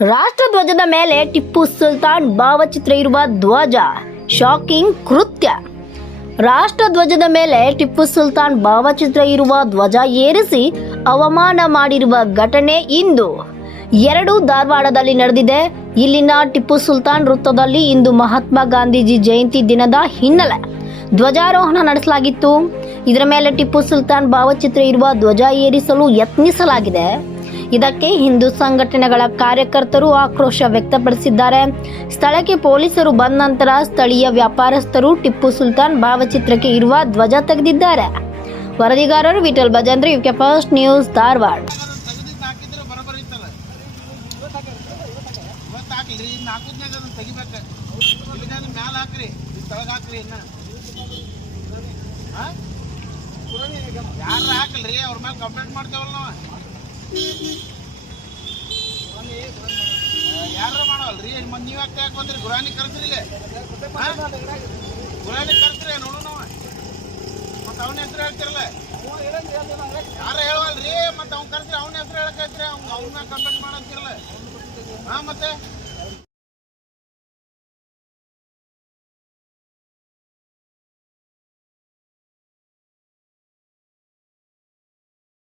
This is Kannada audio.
ರಾಷ್ಟ್ರಧ್ವಜದ ಮೇಲೆ ಟಿಪ್ಪು ಸುಲ್ತಾನ್ ಭಾವಚಿತ್ರ ಇರುವ ಧ್ವಜ. ಶಾಕಿಂಗ್ ಕೃತ್ಯ. ರಾಷ್ಟ್ರಧ್ವಜದ ಮೇಲೆ ಟಿಪ್ಪು ಸುಲ್ತಾನ್ ಭಾವಚಿತ್ರ ಇರುವ ಧ್ವಜ ಏರಿಸಿ ಅವಮಾನ ಮಾಡಿರುವ ಘಟನೆ ಇಂದು. ಎರಡು ಧಾರವಾಡದಲ್ಲಿ ನಡೆದಿದೆ. ಇಲ್ಲಿನ ಟಿಪ್ಪು ಸುಲ್ತಾನ್ ವೃತ್ತದಲ್ಲಿ ಇಂದು ಮಹಾತ್ಮ ಗಾಂಧೀಜಿ ಜಯಂತಿ ದಿನದ ಹಿನ್ನೆಲೆ ಧ್ವಜಾರೋಹಣ ನಡೆಸಲಾಗಿತ್ತು. ಇದರ ಮೇಲೆ ಟಿಪ್ಪು ಸುಲ್ತಾನ್ ಭಾವಚಿತ್ರ ಇರುವ ಧ್ವಜ ಏರಿಸಲು ಯತ್ನಿಸಲಾಗಿದೆ. ಇದಕ್ಕೆ ಹಿಂದೂ ಸಂಘಟನೆಗಳ ಕಾರ್ಯಕರ್ತರು ಆಕ್ರೋಶ ವ್ಯಕ್ತಪಡಿಸಿದ್ದಾರೆ. ಸ್ಥಳಕ್ಕೆ ಪೊಲೀಸರು ಬಂದ ನಂತರ ಸ್ಥಳೀಯ ವ್ಯಾಪಾರಸ್ಥರು ಟಿಪ್ಪು ಸುಲ್ತಾನ್ ಭಾವಚಿತ್ರಕ್ಕೆ ಇರುವ ಧ್ವಜ ತೆಗೆದಿದ್ದಾರೆ. ವರದಿಗಾರರು Vittal Bhajendra, UK first news, Dharwad. ಯಾರು ಹಾಕಲ್ರಿ ಅವ್ರ ಮೇಲೆ ಕಂಪ್ಲೇಂಟ್ ಮಾಡ್ತೇವಲ್ಲ ನಾವು ಯಾರ ಮಾಡವಲ್ರಿ? ಮತ್ತೆ ನೀವು ಯಾಕೆ ಯಾಕೆ ಬಂದ್ರಿ? ಗುರಾಣಿ ಕರ್ಸ್ರಿ ಇಲ್ಲಿ. ಗುರಾಣಿ ಕರ್ಸ್ರಿ ನೋಡು ನಾವು. ಮತ್ತೆ ಅವನ ಹೆಸರು ಹೇಳ್ತಿರಲ್ಲ. ಯಾರು ಹೇಳವಲ್ರಿ? ಮತ್ತೆ ಅವ್ನ್ ಕರ್ಸ್ರಿ ಅವನ ಹೆಸರು ಹೇಳಕೈತ್ರಿ ಅವ್ನ ಅವ್ನ ಕಂಪ್ಲೇಂಟ್ ಮಾಡಂತಿರಲ್ಲ. ಹಾ, ಮತ್ತೆ?